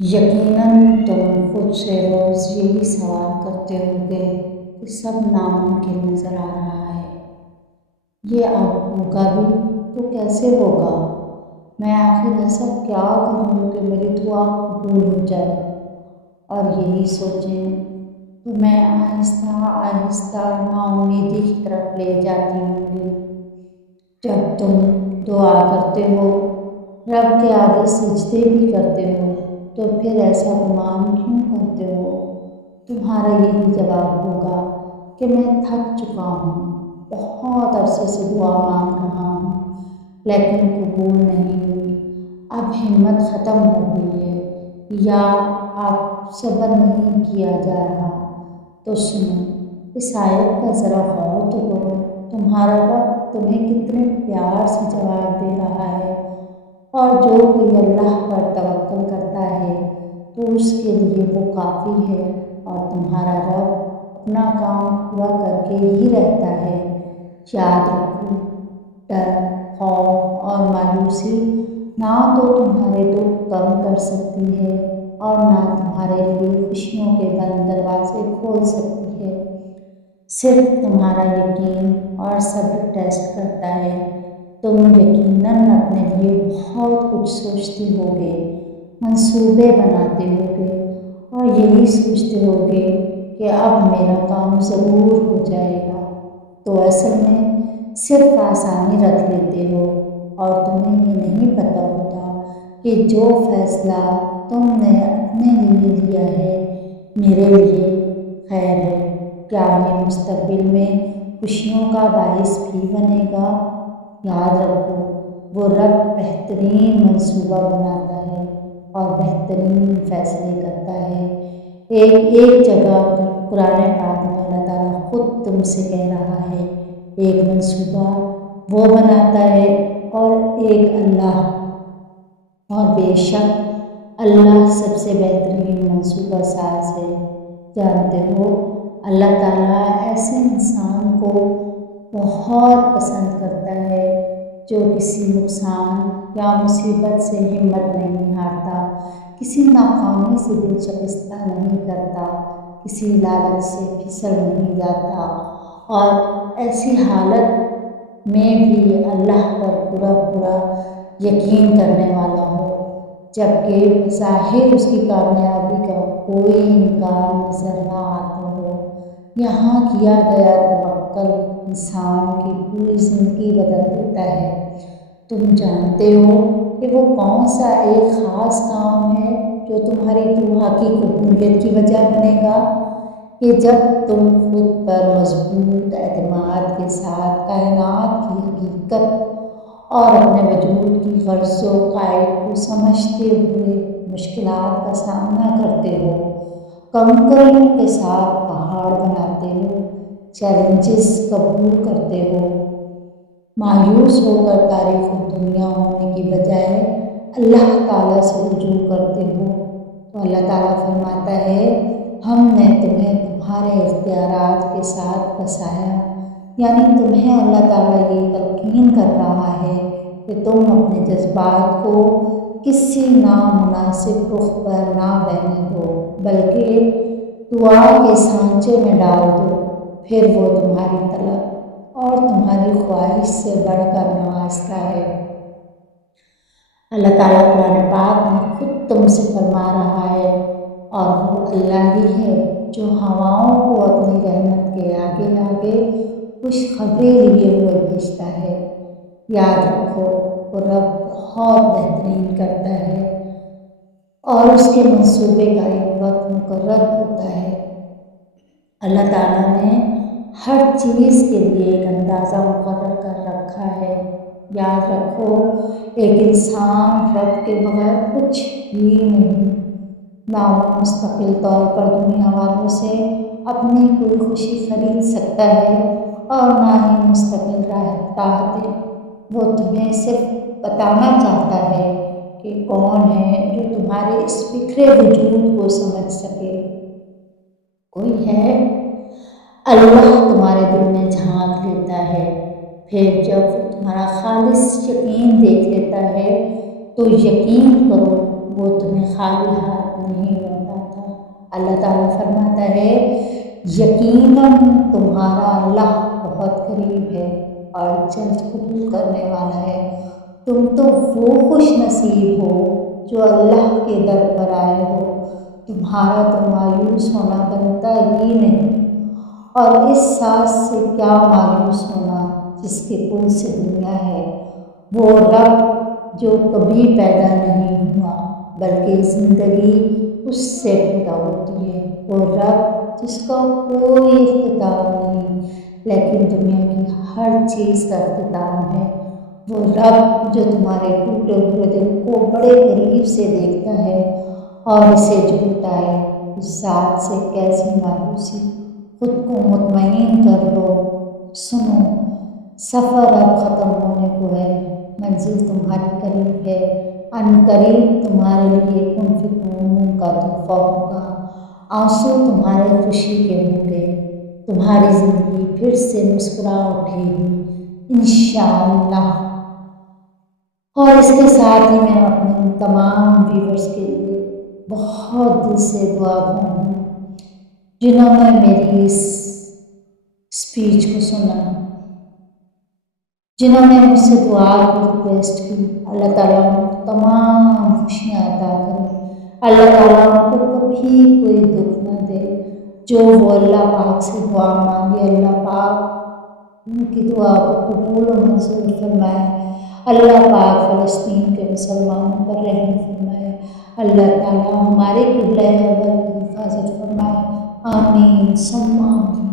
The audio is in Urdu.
یقیناً تم خود سے روز یہی سوال کرتے ہوگے کہ سب ناممکن نظر آ رہا ہے، یہ اب ہوگا بھی تو کیسے ہوگا؟ میں آخر ایسا کیا کروں کہ میری دعا قبول ہو جائے؟ اور یہی سوچیں تو میں آہستہ آہستہ نا امیدی کی طرف لے جاتی ہوں گی۔ جب تم دعا کرتے ہو، رب کے آگے سجدے بھی کرتے ہو، تو پھر ایسا گمان کیوں کرتے ہو؟ تمہارا یہی جواب ہوگا کہ میں تھک چکا ہوں، بہت عرصے سے دعا مانگ رہا ہوں لیکن قبول نہیں ہوئی، اب ہمت ختم ہو گئی ہے، یا اب صبر نہیں کیا جا رہا۔ تو سنو، اس آیت کا ذرا غور تو کرو، تمہارا رب تمہیں کتنے پیار سے جواب دے رہا ہے، اور جو کوئی اللہ پر توکل کرتا ہے تو اس کے لیے وہ کافی ہے، اور تمہارا رب اپنا کام پورا کر کے ہی رہتا ہے۔ یاد رکھو، ڈر، خوف اور مایوسی نہ تو تمہارے دکھ کم کر سکتی ہے اور نہ تمہارے لیے خوشیوں کے بند دروازے کھول سکتی ہے۔ صرف تمہارا یقین اور صبر ٹیسٹ کرتا ہے۔ تم یقیناً اپنے لیے بہت کچھ سوچتے ہوگے، منصوبے بناتے ہوگے اور یہی سوچتے ہوگے کہ اب میرا کام ضرور ہو جائے گا، تو اصل میں صرف آسانی رکھ لیتے ہو، اور تمہیں یہ نہیں پتہ ہوتا کہ جو فیصلہ تم نے اپنے لیے لیا ہے میرے لیے خیر ہے۔ کیا یہ مستقبل میں خوشیوں کا باعث بھی بنے گا؟ یاد رکھو، وہ رب بہترین منصوبہ بناتا ہے اور بہترین فیصلے کرتا ہے۔ ایک جگہ قرآن پاک میں اللہ تعالیٰ خود تم سے کہہ رہا ہے، ایک منصوبہ وہ بناتا ہے اور ایک اللہ، اور بے شک اللہ سب سے بہترین منصوبہ ساز ہے۔ جانتے ہو، اللہ تعالیٰ ایسے انسان کو بہت پسند کرتا ہے جو کسی نقصان یا مصیبت سے ہمت نہیں ہارتا، کسی ناکامی سے دل شکستہ نہیں کرتا، کسی لالچ سے پھسل نہیں جاتا، اور ایسی حالت میں بھی اللہ پر پورا یقین کرنے والا ہو، جبکہ بظاہر اس کی کامیابی کا کوئی امکان نظر نہ آتا ہو۔ یہاں کیا گیا توکل انسان کی پوری زندگی بدل دیتا ہے۔ تم جانتے ہو کہ وہ کون سا ایک خاص کام ہے جو تمہاری دعا کی قبولیت کی وجہ بنے گا؟ کہ جب تم خود پر مضبوط اعتماد کے ساتھ کائنات کی حقیقت اور اپنے وجود کی غرض و قائد کو سمجھتے ہوئے مشکلات کا سامنا کرتے ہو، کنکریوں کے ساتھ پہاڑ بناتے ہو، چیلنجز قبول کرتے ہو، مایوس ہو کر تاریخ دنیا ہونے کی بجائے اللہ تعالیٰ سے رجوع کرتے ہو، تو اللہ تعالیٰ فرماتا ہے، ہم نے تمہیں تمہارے اختیارات کے ساتھ بسایا۔ یعنی تمہیں اللہ تعالیٰ یہ تلقین کر رہا ہے کہ تم اپنے جذبات کو کسی نامناسب رخ پر نہ بہنے دو، بلکہ دعا کے سانچے میں ڈال دو، پھر وہ تمہاری طلب اور تمہاری خواہش سے بڑھ کر نوازتا ہے۔ اللہ تعالیٰ قرآن پاک میں خود تم سے فرما رہا ہے، اور وہ اللہ ہی ہے جو ہواؤں کو اپنی رحمت کے آگے آگے خوشخبری لیے ہوئے بھیجتا ہے۔ یاد رکھو، وہ رب بہت بہترین کرتا ہے، اور اس کے منصوبے کا ایک وقت مقرر ہوتا ہے۔ اللہ تعالیٰ نے ہر چیز کے لیے ایک اندازہ مقرر کر رکھا ہے۔ یاد رکھو، ایک انسان رب کے بغیر کچھ بھی نہیں، نہ وہ مستقل طور پر دنیا والوں سے اپنی کوئی خوشی خرید سکتا ہے اور نہ ہی مستقل راہ دے۔ وہ تمہیں صرف بتانا چاہتا ہے کہ کون ہے جو تمہارے اس بکھرے وجود کو سمجھ سکے۔ کوئی ہے؟ اللہ تمہارے دل میں جھانک لیتا ہے، پھر جب وہ تمہارا خالص یقین دیکھ لیتا ہے تو یقین کرو وہ تمہیں خالی ہاتھ نہیں لوٹاتا۔ اللہ تعالیٰ فرماتا ہے یقیناً تمہارا اللہ بہت قریب ہے اور جلد قبول کرنے والا ہے۔ تم تو وہ خوش نصیب ہو جو اللہ کے در پر آئے ہو۔ تمہارا تو مایوس ہونا بنتا ہی نہیں، اور اس سانس سے کیا مایوس ہونا جس کے پل سے دنیا ہے۔ وہ رب جو کبھی پیدا نہیں ہوا بلکہ زندگی اس سے پیدا ہوتی ہے۔ وہ رب جس کا کوئی اختتام نہیں لیکن دنیا کی ہر چیز کا اختتام ہے۔ وہ رب جو تمہارے ٹوٹے ہوئے دل کو بڑے قریب سے دیکھتا ہے اور اسے جھوٹا ہے۔ اس ذات سے کیسی مایوسی، خود کو مطمئن کر لو۔ سنو، سفر اب ختم ہونے کو ہے، منزل تمہاری قریب ہے۔ عنقریب تمہارے لیے کن فکون کا تحفہ ہوگا، آنسو تمہارے خوشی کے ہوں گے، تمہاری زندگی پھر سے مسکرا اٹھے گی انشاءاللہ۔ اور اس کے ساتھ ہی میں اپنے ان تمام ویورز کے لیے بہت دل سے دعا گو ہوں جنہوں نے میری اس اسپیچ کو سنا، جنہوں نے مجھ سے دعا کی ریکویسٹ کی۔ اللہ تعالیٰ ان کو تمام خوشیاں عطا کرے، اللہ تعالیٰ ان کو کبھی کوئی دکھ نہ دے۔ جو وہ اللہ پاک سے دعا مانگے اللہ پاک ان کی دعا کو قبول و منظور فرمائے۔ اللہ پاک فلسطین کے مسلمانوں پر رحم فرمائے۔ اللہ تعالیٰ ہمارے قبلہ اول کی حفاظت فرمائے، آمین ثم آمین۔